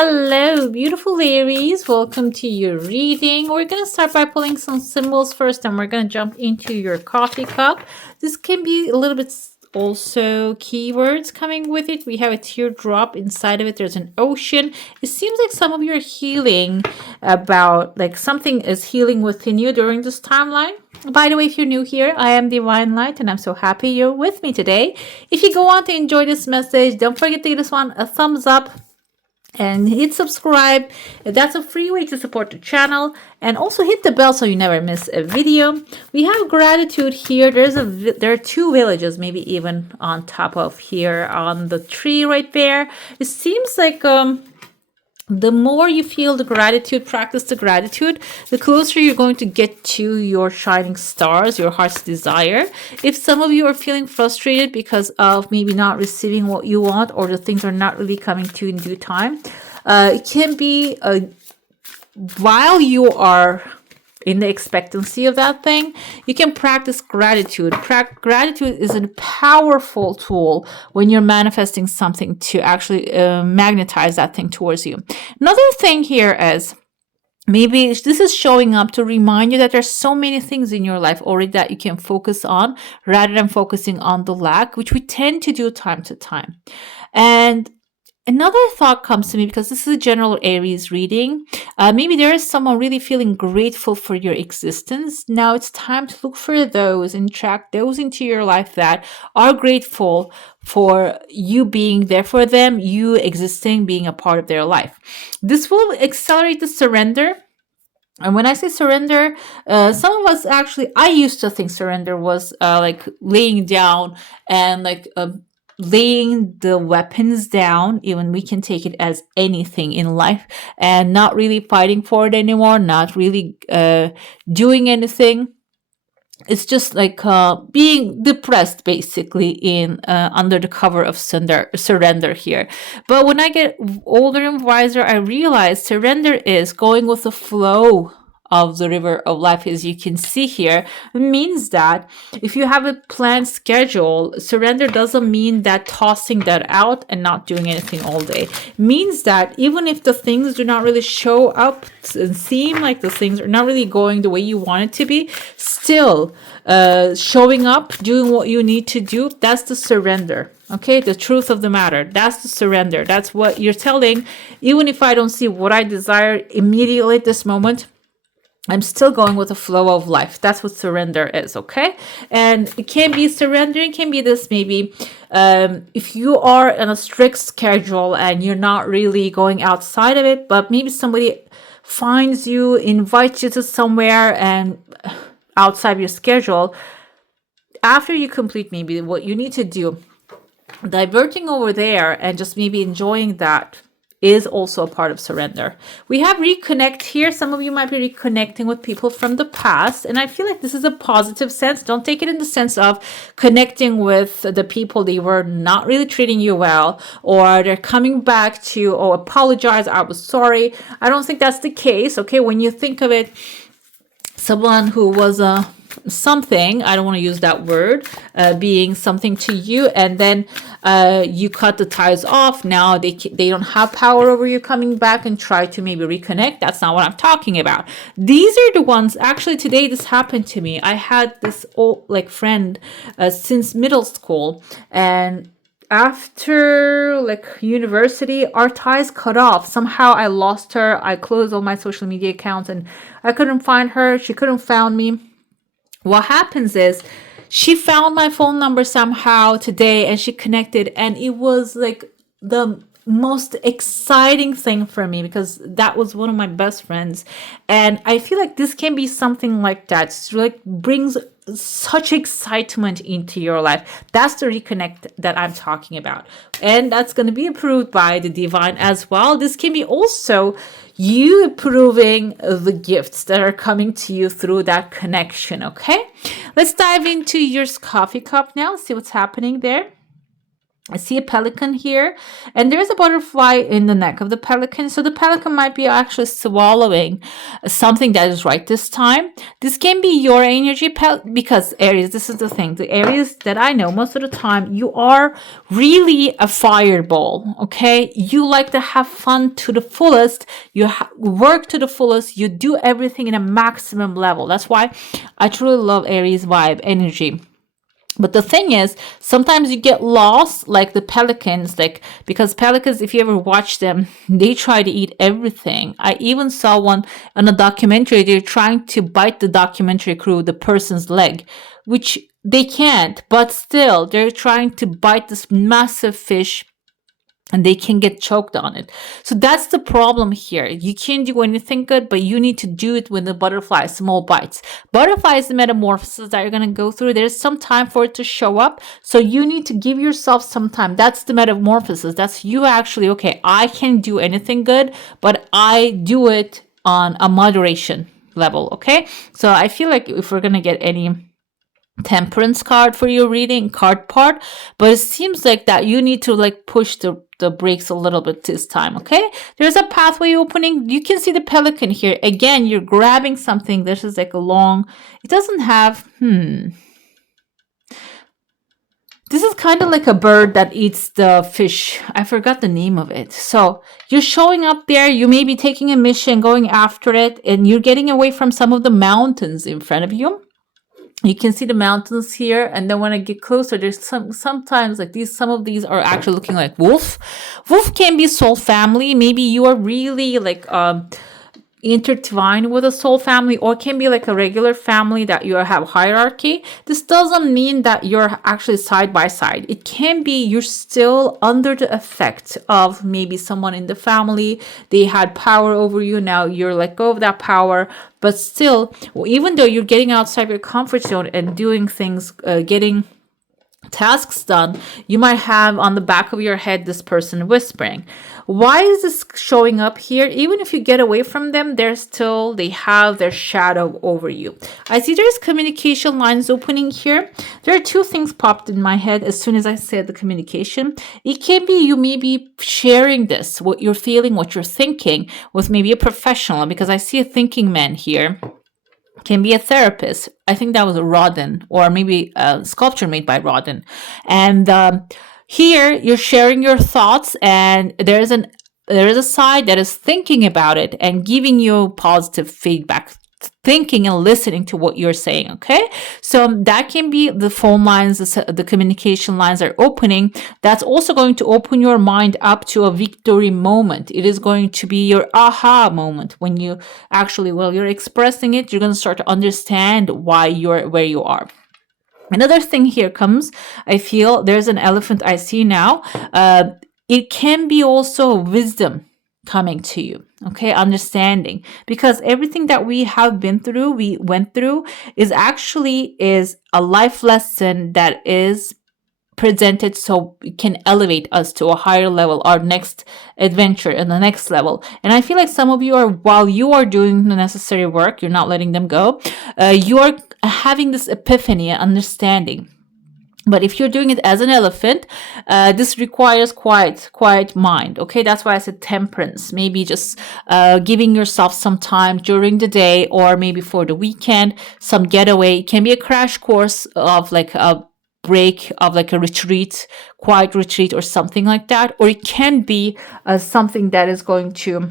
Hello, beautiful Aries. Welcome to your reading. We're going to start by pulling some symbols first, and we're going to jump into your coffee cup. This can be a little bit also keywords coming with it. We have a teardrop. Inside of it, there's an ocean. It seems like some of you are healing about, like something is healing within you during this timeline. By the way, if you're new here, I am Divine Light, and I'm so happy you're with me today. If you go on to enjoy this message, don't forget to give this one a thumbs up and hit subscribe. That's a free way to support the channel, and also hit the bell so you never miss a video. We have gratitude here. There are two villages, maybe even on top of here on the tree right there. It seems like the more you feel the gratitude, practice the gratitude, the closer you're going to get to your shining stars, your heart's desire. If some of you are feeling frustrated because of maybe not receiving what you want, or the things are not really coming to you in due time, it can be while you are in the expectancy of that thing, you can practice gratitude. Gratitude is a powerful tool when you're manifesting something to actually magnetize that thing towards you. Another thing here is maybe this is showing up to remind you that there's so many things in your life already that you can focus on rather than focusing on the lack, which we tend to do time to time. And another thought comes to me, because this is a general Aries reading. Maybe there is someone really feeling grateful for your existence. Now it's time to look for those and track those into your life that are grateful for you being there for them, you existing, being a part of their life. This will accelerate the surrender. And when I say surrender, some of us actually, I used to think surrender was like laying down and like laying the weapons down. Even we can take it as anything in life and not really fighting for it anymore, not really doing anything. It's just like being depressed, basically, in under the cover of surrender here. But when I get older and wiser, I realize surrender is going with the flow of the river of life. As you can see here, it means that if you have a planned schedule, surrender doesn't mean that tossing that out and not doing anything all day. It means that even if the things do not really show up and seem like the things are not really going the way you want it to be, still showing up, doing what you need to do, that's the surrender. Okay, the truth of the matter, that's the surrender. That's what you're telling. Even if I don't see what I desire immediately at this moment, I'm still going with the flow of life. That's what surrender is, okay? And it can be surrendering, can be this maybe if you are on a strict schedule and you're not really going outside of it, but maybe somebody finds you, invites you to somewhere and outside your schedule. After you complete maybe what you need to do, diverting over there and just maybe enjoying that is also a part of surrender. We have reconnect here. Some of you might be reconnecting with people from the past, and I feel like this is a positive sense. Don't take it in the sense of connecting with the people they were not really treating you well, or they're coming back to, oh, apologize, I was sorry. I don't think that's the case. Okay, when you think of it, someone who was something, I don't want to use that word, being something to you, and then you cut the ties off. Now they don't have power over you coming back and try to maybe reconnect. That's not what I'm talking about. These are the ones, actually today this happened to me. I had this old like friend since middle school, and after like university, our ties cut off. Somehow I lost her. I closed all my social media accounts and I couldn't find her. She couldn't find me. What happens is she found my phone number somehow today and she connected, and it was like the most exciting thing for me because that was one of my best friends. And I feel like this can be something like that. It's like brings such excitement into your life. That's the reconnect that I'm talking about. And that's going to be approved by the divine as well. This can be also you approving the gifts that are coming to you through that connection. Okay, let's dive into your coffee cup now, see what's happening there. I see a pelican here, and there's a butterfly in the neck of the pelican. So the pelican might be actually swallowing something that is right this time. This can be your energy, because Aries, this is the thing. The Aries that I know, most of the time, you are really a fireball, okay? You like to have fun to the fullest. You work to the fullest. You do everything in a maximum level. That's why I truly love Aries vibe energy. But the thing is, sometimes you get lost, like the pelicans, like, because pelicans, if you ever watch them, they try to eat everything. I even saw one on a documentary. They're trying to bite the documentary crew, the person's leg, which they can't, but still, they're trying to bite this massive fish, and they can get choked on it. So that's the problem here. You can't do anything good, but you need to do it with the butterfly, small bites. Butterfly is the metamorphosis that you're going to go through. There's some time for it to show up. So you need to give yourself some time. That's the metamorphosis. That's you actually, okay, I can't do anything good, but I do it on a moderation level, okay? So I feel like if we're going to get any temperance card for your reading card part, but it seems like that you need to like push the brakes a little bit this time, okay? There's a pathway opening. You can see the pelican here. Again, you're grabbing something. This is like a long, it doesn't have, this is kind of like a bird that eats the fish. I forgot the name of it. So you're showing up there. You may be taking a mission, going after it, and you're getting away from some of the mountains in front of you. You can see the mountains here, and then when I get closer, there's sometimes like these, some of these are actually looking like wolf. Wolf can be soul family. Maybe you are really like intertwined with a soul family, or can be like a regular family that you have hierarchy. This doesn't mean that you're actually side by side. It can be you're still under the effect of maybe someone in the family. They had power over you. Now you're let go of that power. But still, even though you're getting outside your comfort zone and doing things, getting tasks done, you might have on the back of your head this person whispering. Why is this showing up here? Even if you get away from them, they have their shadow over you. I see there's communication lines opening here. There are two things popped in my head as soon as I said the communication. It can be you may be sharing this, what you're feeling, what you're thinking, with maybe a professional, because I see a thinking man here. Can be a therapist. I think that was a Rodin, or maybe a sculpture made by Rodin. And here you're sharing your thoughts, and there is a side that is thinking about it and giving you positive feedback, thinking and listening to what you're saying, okay? So that can be the phone lines, the communication lines are opening. That's also going to open your mind up to a victory moment. It is going to be your aha moment when you actually, while you're expressing it, you're going to start to understand why you're where you are. Another thing here comes, I feel there's an elephant I see now. It can be also wisdom coming to you, okay? Understanding, because everything that we went through is a life lesson that is presented so it can elevate us to a higher level, our next adventure and the next level. And I feel like some of you are, while you are doing the necessary work, you're not letting them go, you are having this epiphany and understanding. But if you're doing it as an elephant, this requires quiet mind. Okay, that's why I said temperance. Maybe just giving yourself some time during the day, or maybe for the weekend, some getaway. It can be a crash course of like a break, of like a retreat, quiet retreat, or something like that. Or it can be something that is going to,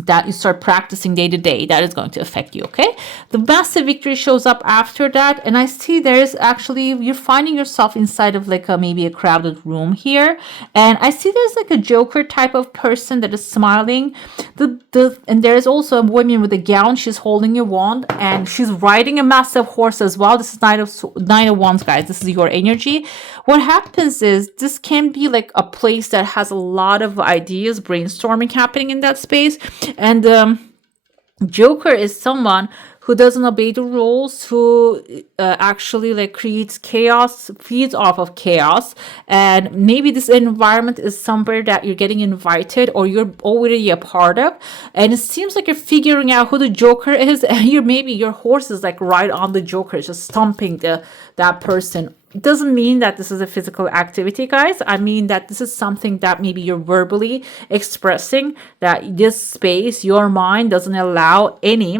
that you start practicing day to day, that is going to affect you, okay? The massive victory shows up after that, and I see there's actually, you're finding yourself inside of like maybe a crowded room here, and I see there's like a Joker type of person that is smiling. And there's also a woman with a gown. She's holding a wand, and she's riding a massive horse as well. This is Nine of Wands, guys. This is your energy. What happens is this can be like a place that has a lot of ideas, brainstorming happening in that space. And Joker is someone who doesn't obey the rules, who actually like creates chaos, feeds off of chaos. And maybe this environment is somewhere that you're getting invited or you're already a part of. And it seems like you're figuring out who the Joker is, and maybe your horse is like right on the Joker, just stomping that person It doesn't mean that this is a physical activity, guys. I mean that this is something that maybe you're verbally expressing, that this space, your mind doesn't allow any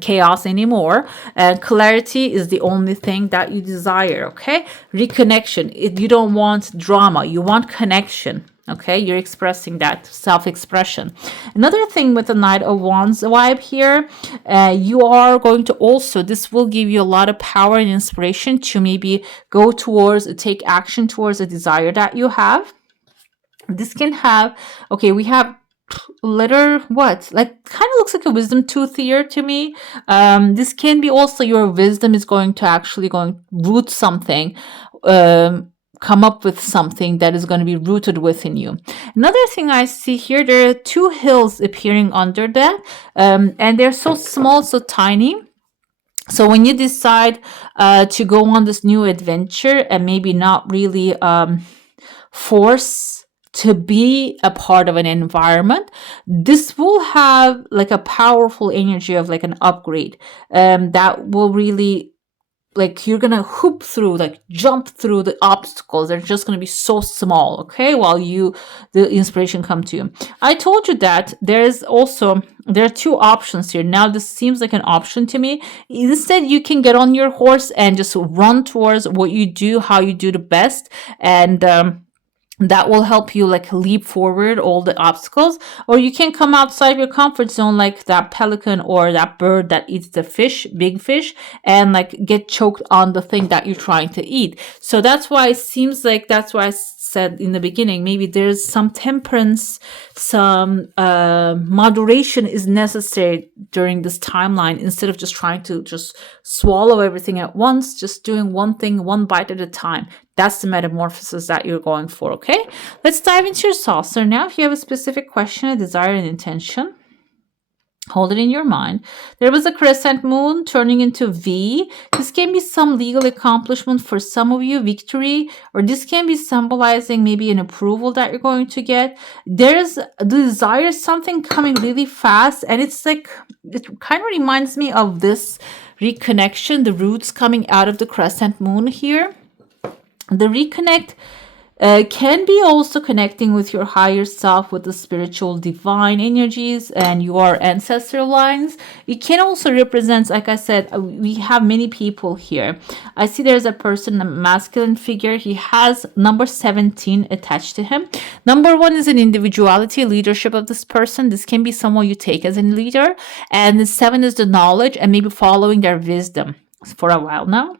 chaos anymore, and clarity is the only thing that you desire. Okay, reconnection. You don't want drama, you want connection. Okay, you're expressing that self-expression. Another thing with the Knight of Wands vibe here, you are going to also, this will give you a lot of power and inspiration to maybe go towards, take action towards a desire that you have. This can have, okay, we have letter what, like, kind of looks like a wisdom tooth here to me. This can be also your wisdom is going to actually going root something, come up with something that is going to be rooted within you. Another thing I see here, there are two hills appearing under that, and they're so small, so tiny. So when you decide to go on this new adventure and maybe not really force to be a part of an environment, this will have like a powerful energy of like an upgrade, that will really, like, you're gonna hoop through, like jump through the obstacles. They're just gonna be so small, okay, while the inspiration come to you. I told you that there are two options here. Now this seems like an option to me. Instead, you can get on your horse and just run towards what you do, how you do the best, and that will help you like leap forward all the obstacles. Or you can come outside your comfort zone, like that pelican or that bird that eats the fish, big fish, and like get choked on the thing that you're trying to eat. So that's why it seems like, that's why I said in the beginning, maybe there's some temperance, some moderation is necessary during this timeline, instead of just trying to just swallow everything at once, just doing one thing, one bite at a time. That's the metamorphosis that you're going for, okay? Let's dive into your saucer now. If you have a specific question, a desire, and intention, hold it in your mind. There was a crescent moon turning into V. This can be some legal accomplishment for some of you, victory, or this can be symbolizing maybe an approval that you're going to get. There's the desire, something coming really fast, and it's like, it kind of reminds me of this reconnection, the roots coming out of the crescent moon here. The reconnect can be also connecting with your higher self, with the spiritual divine energies and your ancestral lines. It can also represent, like I said, we have many people here. I see there's a person, a masculine figure. He has number 17 attached to him. Number 1 is an individuality, leadership of this person. This can be someone you take as a leader. And the 7 is the knowledge and maybe following their wisdom for a while now.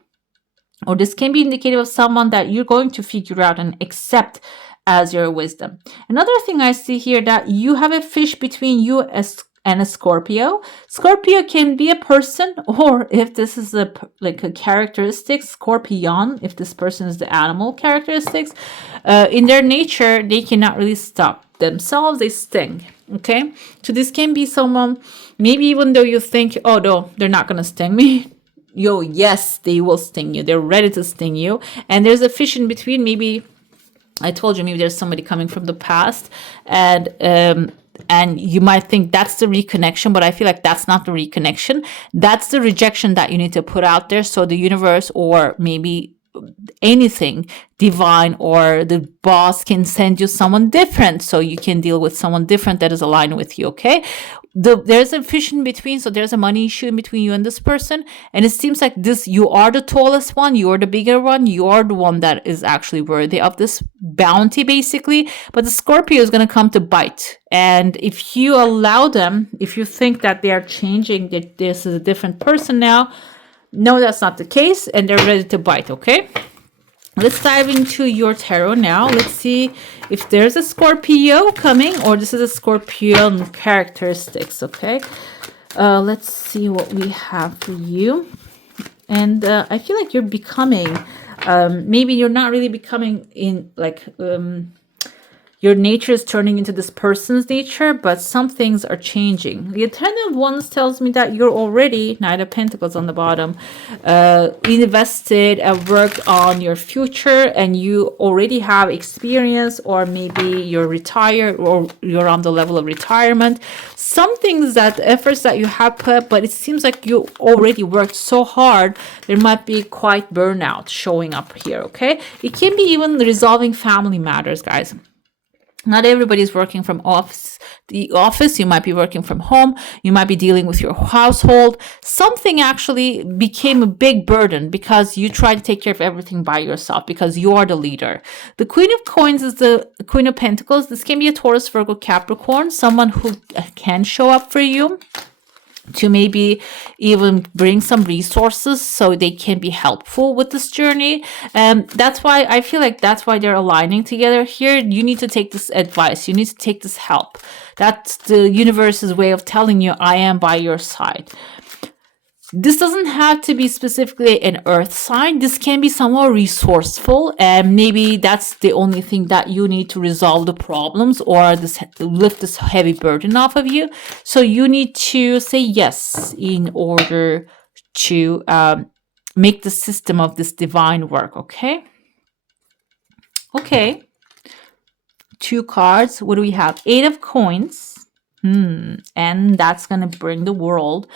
Or this can be indicative of someone that you're going to figure out and accept as your wisdom. Another thing I see here, that you have a fish between you and a Scorpio. Scorpio can be a person, or if this is like a characteristic, Scorpion, if this person is the animal characteristics, in their nature, they cannot really stop themselves. They sting. Okay, so this can be someone, maybe even though you think, oh no, they're not gonna sting me. Yo, yes, they will sting you. They're ready to sting you. And there's a fish in between. Maybe I told you, maybe there's somebody coming from the past, and you might think that's the reconnection, but I feel like that's not the reconnection. That's the rejection that you need to put out there, so the universe, or maybe anything divine, or the boss can send you someone different, so you can deal with someone different that is aligned with you. Okay, there's a fish in between, so there's a money issue in between you and this person, and it seems like this, you are the tallest one, you're the bigger one, you're the one that is actually worthy of this bounty, basically. But the Scorpio is going to come to bite, and if you allow them, if you think that they are changing, that this is a different person now, no, that's not the case, and they're ready to bite. Okay, let's dive into your tarot now. Let's see if there's a Scorpio coming, or this is a Scorpion characteristics. Okay, let's see what we have for you. And I feel like you're becoming, maybe you're not really becoming in like, your nature is turning into this person's nature, but some things are changing. The Ten of Wands tells me that you're already, Knight of Pentacles on the bottom, invested and worked on your future, and you already have experience, or maybe you're retired or you're on the level of retirement. Some things, that efforts that you have put, but it seems like you already worked so hard, there might be quite burnout showing up here, okay? It can be even resolving family matters, guys. Not everybody's working from the office. You might be working from home. You might be dealing with your household. Something actually became a big burden because you try to take care of everything by yourself because you are the leader. The Queen of Coins is the Queen of Pentacles. This can be a Taurus, Virgo, Capricorn, someone who can show up for you, to maybe even bring some resources so they can be helpful with this journey. That's why I feel like that's why they're aligning together here. You need to take this advice. You need to take this help. That's the universe's way of telling you, I am by your side. This doesn't have to be specifically an earth sign. This can be somewhat resourceful, and maybe that's the only thing that you need to resolve the problems or lift this heavy burden off of you. So you need to say yes in order to make the system of this divine work, okay? Okay. 2 cards. What do we have? 8 of Coins. And that's going to bring the World.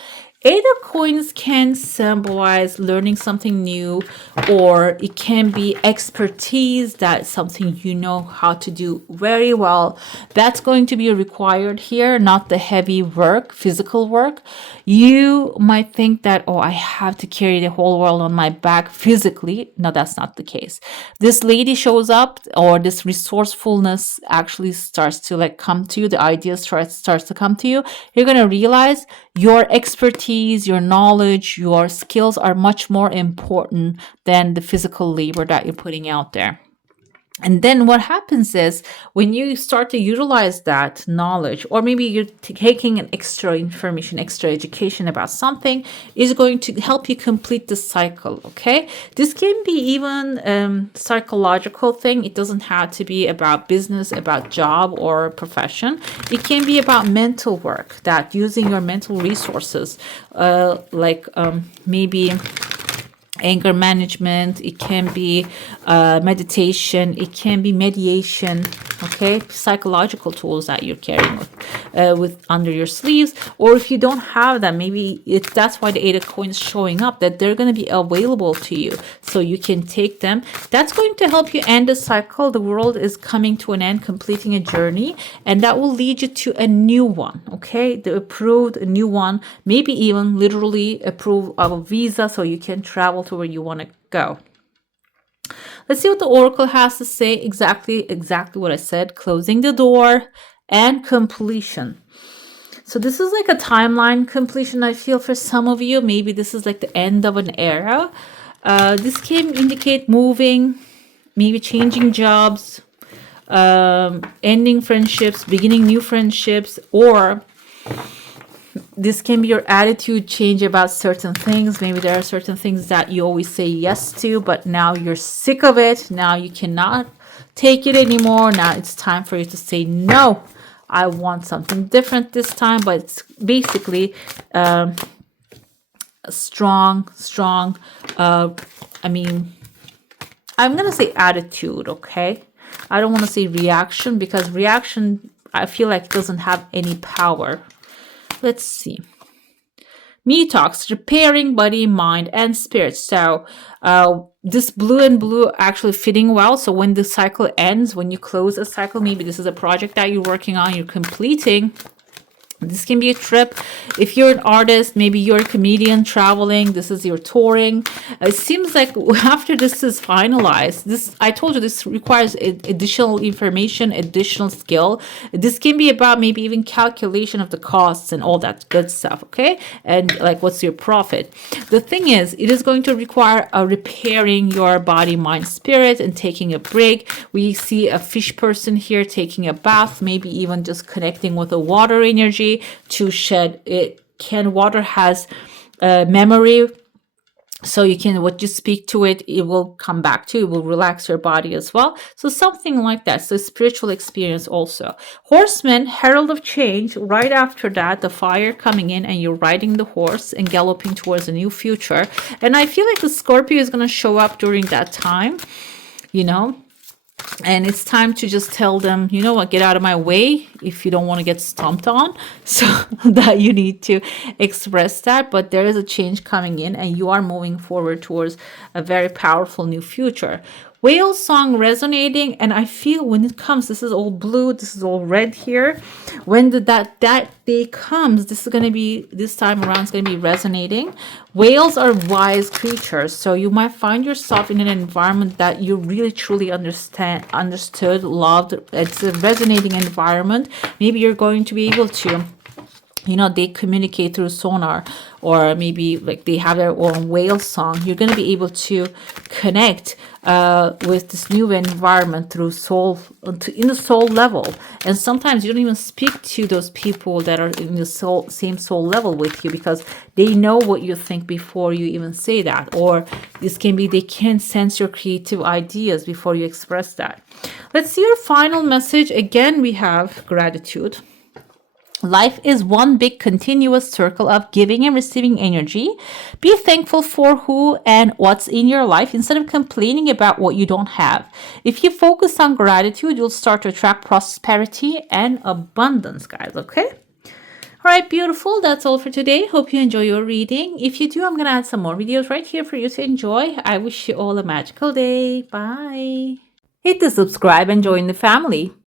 8 of Coins can symbolize learning something new, or it can be expertise, that's something you know how to do very well. That's going to be required here, not the heavy work, physical work. You might think that, oh, I have to carry the whole world on my back physically. No, that's not the case. This lady shows up, or this resourcefulness actually starts to come to you. The idea starts to come to you. You're going to realize your expertise, your knowledge, your skills are much more important than the physical labor that you're putting out there. And then what happens is when you start to utilize that knowledge, or maybe you're taking an extra information, extra education about something, is going to help you complete the cycle, okay? This can be even psychological thing. It doesn't have to be about business, about job or profession. It can be about mental work, that using your mental resources, maybe anger management, it can be meditation, it can be mediation, okay? Psychological tools that you're carrying with under your sleeves. Or if you don't have them, maybe that's why the 8 of Coins showing up, that they're going to be available to you so you can take them. That's going to help you end the cycle. The world is coming to an end, completing a journey, and that will lead you to a new one, okay? The approved new one, maybe even literally approved of a visa so you can travel to where you want to go. Let's see what the Oracle has to say. Exactly what I said. Closing the door and completion. So this is like a timeline completion, I feel, for some of you. Maybe this is like the end of an era. This can indicate moving, maybe changing jobs, ending friendships, beginning new friendships, or this can be your attitude change about certain things. Maybe there are certain things that you always say yes to, but now you're sick of it. Now you cannot take it anymore. Now it's time for you to say no. I want something different this time. But it's basically strong. I'm going to say attitude, okay? I don't want to say reaction, because reaction, I feel like, doesn't have any power. Let's see. Me talks, repairing body, mind, and spirit. So this blue and blue actually fitting well. So when the cycle ends, when you close a cycle, maybe this is a project that you're working on, you're completing. This can be a trip. If you're an artist, maybe you're a comedian traveling, this is your touring. It seems like after this is finalized, I told you this requires additional information, additional skill. This can be about maybe even calculation of the costs and all that good stuff, okay? And like, what's your profit? The thing is, it is going to require repairing your body, mind, spirit, and taking a break. We see a fish person here taking a bath, maybe even just connecting with the water energy to shed it. Water has memory, So you can, what you speak to it, it will come back to you, it will relax your body as well. So something like that. So spiritual experience also. Horseman, herald of change. Right after that, the fire coming in, and you're riding the horse and galloping towards a new future. And I feel like the Scorpio is going to show up during that time, you know. And it's time to just tell them, you know what, get out of my way if you don't want to get stomped on. So that you need to express that. But there is a change coming in, and you are moving forward towards a very powerful new future. Whale song resonating, and I feel when it comes, this is all blue, this is all red here. When that day comes, this is going to be, this time around, it's going to be resonating. Whales are wise creatures, so you might find yourself in an environment that you really truly understood, loved. It's a resonating environment. Maybe you're going to be able to, you know, they communicate through sonar, or maybe like they have their own whale song. You're going to be able to connect with this new environment through soul, in the soul level. And sometimes you don't even speak to those people that are in the same soul level with you, because they know what you think before you even say that. Or this can be, they can sense your creative ideas before you express that. Let's see your final message. Again, we have gratitude. Life is one big continuous circle of giving and receiving energy. Be thankful for who and what's in your life instead of complaining about what you don't have. If you focus on gratitude, you'll start to attract prosperity and abundance, guys, okay? All right, beautiful. That's all for today. Hope you enjoy your reading. If you do, I'm going to add some more videos right here for you to enjoy. I wish you all a magical day. Bye. Hit the subscribe and join the family.